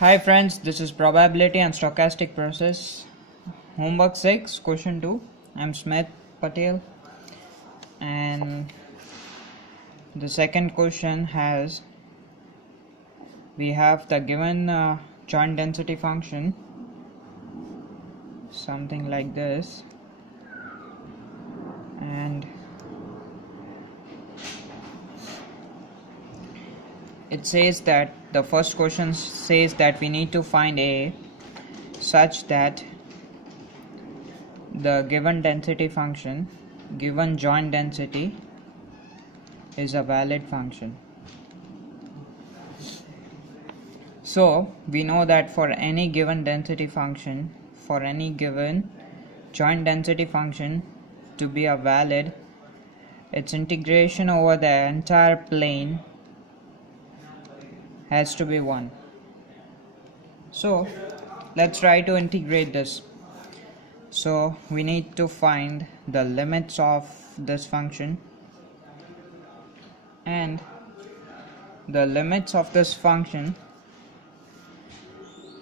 Hi friends, this is probability and stochastic process. Homework 6, question 2. I'm Smith Patel, and the second question has we have the given joint density function, something like this, and it says that the first question says that we need to find A such that the given density function, given joint density, is a valid function. So we know that for any given density function, for any given joint density function to be a valid, its integration over the entire plane has to be 1. So let's try to integrate this. So we need to find the limits of this function, and the limits of this function,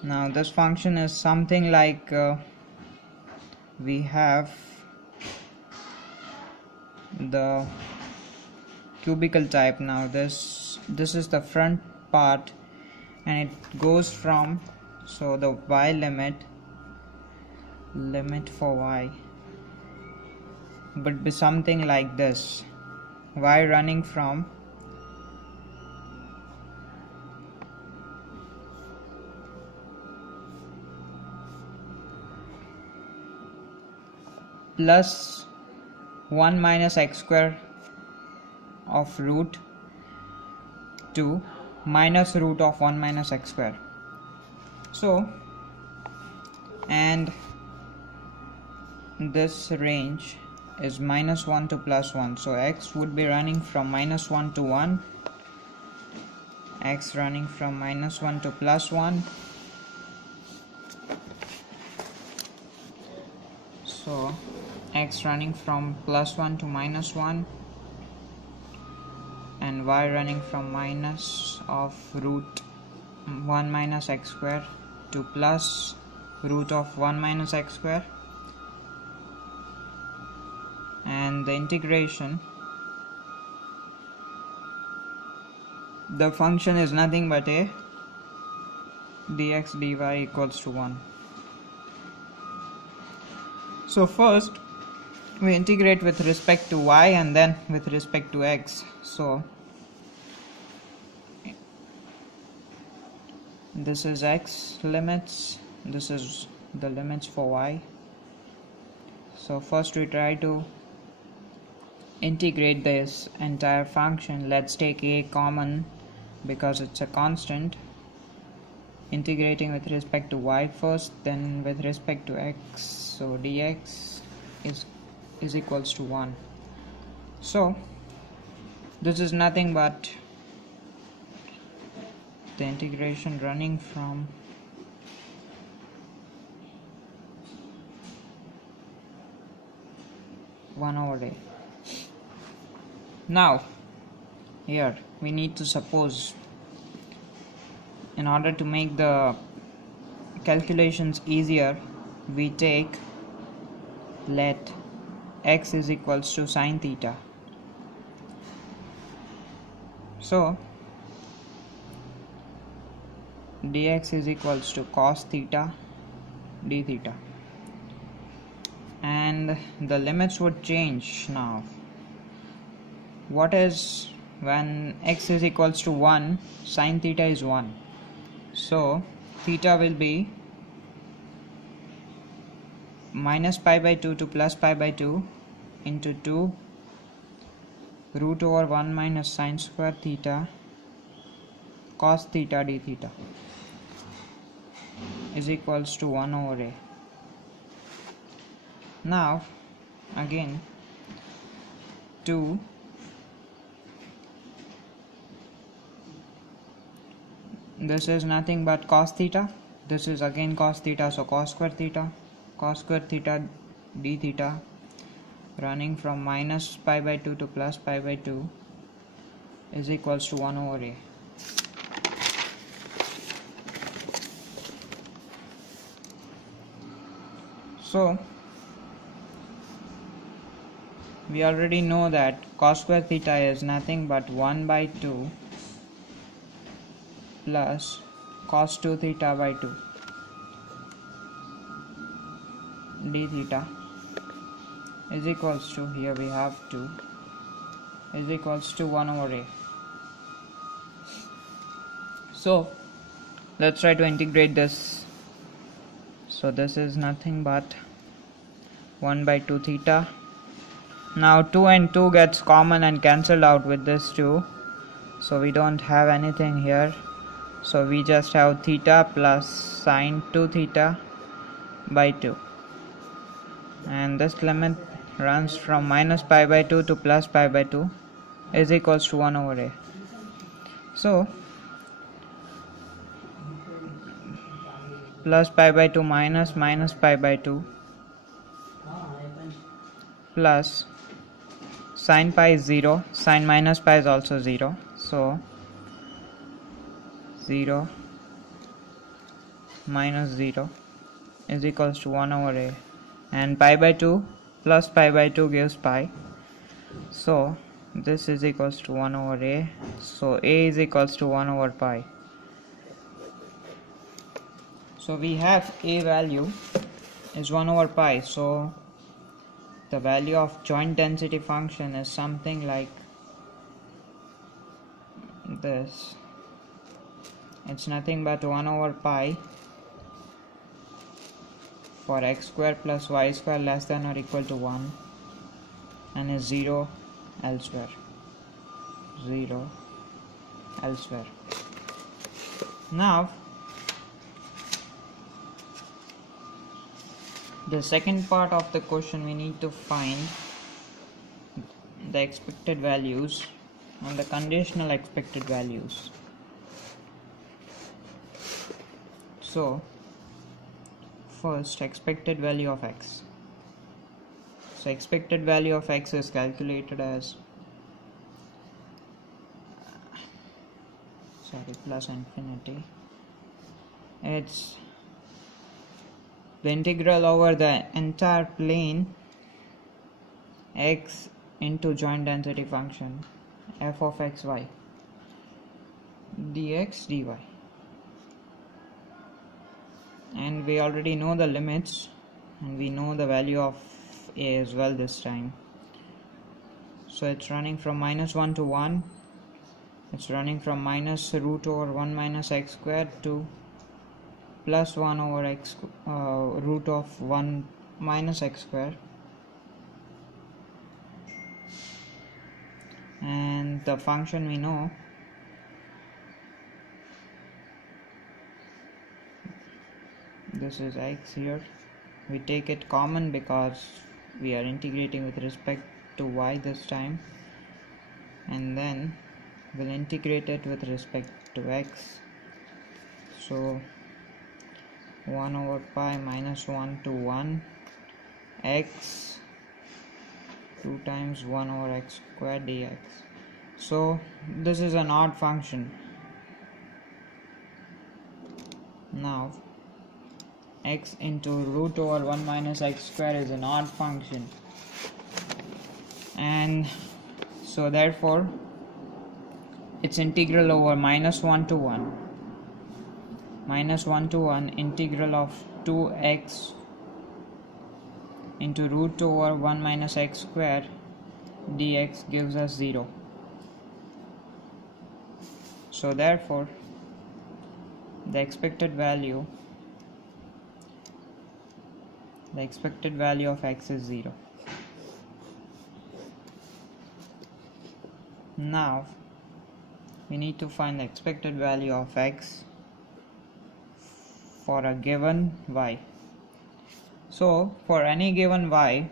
now this function is something like we have the cubical type. Now this is the front part, and it goes from, so the y limit for y would be something like this, y running from plus 1 minus x square of root to minus root of 1 minus x square. So, and this range is minus 1 to plus 1, so x would be running from minus 1 to 1, x running from minus 1 to plus 1, so x running from plus 1 to minus 1, and y running from minus of root 1 minus x square to plus root of 1 minus x square, and the integration, the function is nothing but a dx dy equals to 1. So first we integrate with respect to y and then with respect to x. So this is x limits, this is the limits for y. So first we try to integrate this entire function. Let's take a common because it's a constant. Integrating with respect to y first, then with respect to x, so dx is equals to 1. So this is nothing but the integration running from one over a. Now here we need to suppose, in order to make the calculations easier, we take, let x is equals to sine theta. So dx is equals to cos theta d theta, and the limits would change. Now what is, when x is equals to 1, sine theta is 1, so theta will be minus pi by 2 to plus pi by 2 into 2 root over 1 minus sine square theta cos theta d theta is equals to 1 over a. Now again 2 this is nothing but cos theta, this is again cos theta, so cos square theta d theta running from minus pi by 2 to plus pi by 2 is equals to 1 over a. So we already know that cos square theta is nothing but 1 by 2 plus cos 2 theta by 2 d theta is equals to, here we have 2, is equals to 1 over a. So let's try to integrate this. So this is nothing but 1 by 2 theta. Now 2 and 2 gets common and cancelled out with this 2, so we don't have anything here, so we just have theta plus sine 2 theta by 2, and this limit runs from minus pi by 2 to plus pi by 2 is equals to 1 over a. So plus pi by 2 minus pi by 2 plus sine pi is 0, sine minus pi is also 0, so 0 minus 0 is equals to 1 over a, and pi by 2 plus pi by 2 gives pi, so this is equals to 1 over a, so a is equals to 1 over pi. So we have a value is 1 over pi, so the value of joint density function is something like this. It's nothing but 1 over pi for x square plus y square less than or equal to 1, and is 0 elsewhere. 0 elsewhere. Now the second part of the question, we need to find the expected values and the conditional expected values. So first, expected value of x. So expected value of x is calculated as plus infinity. It's the integral over the entire plane x into joint density function f of xy dx dy, and we already know the limits and we know the value of a as well this time. So it's running from minus 1 to 1, it's running from minus root over 1 minus x squared to plus 1 over x root of 1 minus x square, and the function we know this is x here. We take it common because we are integrating with respect to y this time, and then we'll integrate it with respect to x. So 1 over pi minus 1 to 1 x 2 times 1 over x squared dx. So this is an odd function. Now x into root over 1 minus x square is an odd function, and so therefore its integral over minus 1 to 1 integral of 2x into root over 1 minus x square dx gives us 0. So therefore the expected value of x is 0. Now we need to find the expected value of x for a given y. So for any given y,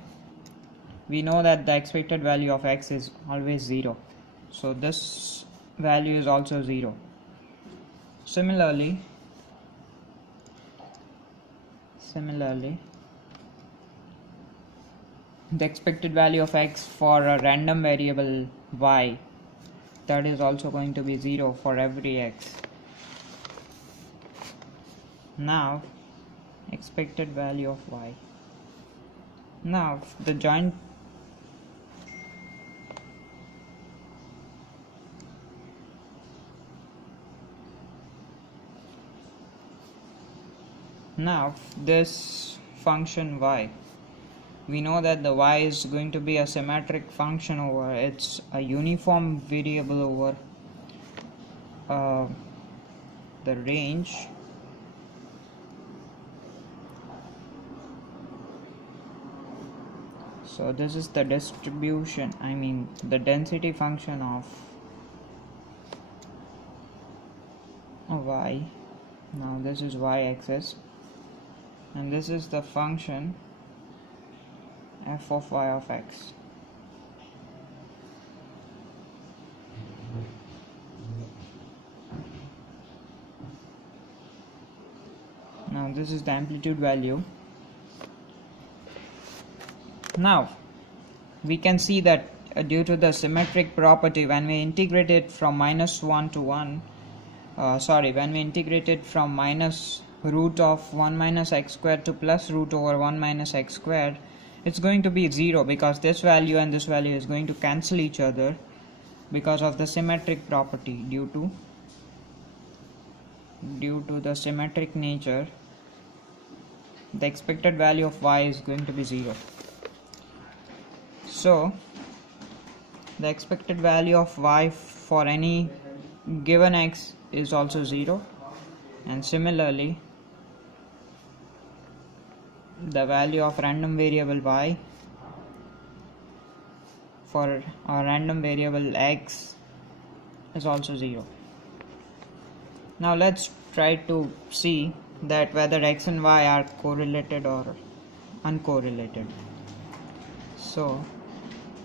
we know that the expected value of x is always 0, so this value is also 0. Similarly the expected value of x for a random variable y, that is also going to be 0 for every x. Now expected value of y. Now the joint now this function y, we know that the y is going to be a symmetric function over, it's a uniform variable over the range. So this is the distribution, I mean the density function of y. Now this is y-axis and this is the function f of y of x. Now this is the amplitude value. Now we can see that due to the symmetric property, when we integrate it from -1 to 1, when we integrate it from minus root of 1 minus x squared to plus root over 1 minus x squared, it's going to be 0 because this value and this value is going to cancel each other because of the symmetric property. Due to the symmetric nature, the expected value of y is going to be 0. So the expected value of y for any given x is also 0, and similarly the value of random variable y for a random variable x is also 0. Now let's try to see that whether x and y are correlated or uncorrelated. So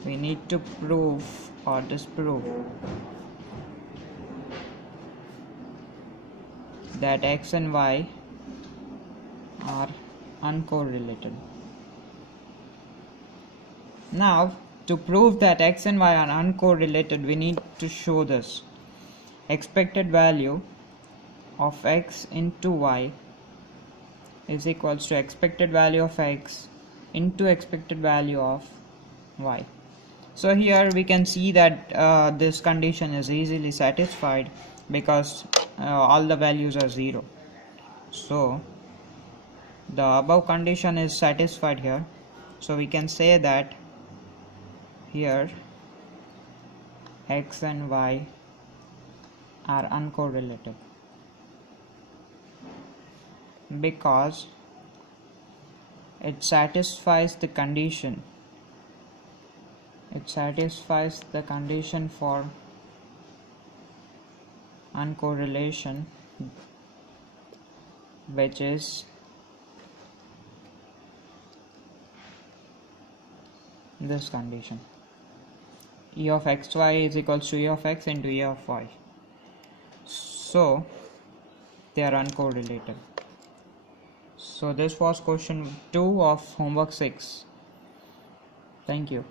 we need to prove or disprove that x and y are uncorrelated. Now to prove that x and y are uncorrelated, we need to show this: expected value of x into y is equals to expected value of x into expected value of y. So here we can see that this condition is easily satisfied because all the values are 0. So the above condition is satisfied here. So we can say that here x and y are uncorrelated because it satisfies the condition. It satisfies the condition for uncorrelation, which is this condition: e of xy is equals to e of x into e of y. So they are uncorrelated. So this was question 2 of homework 6. Thank you.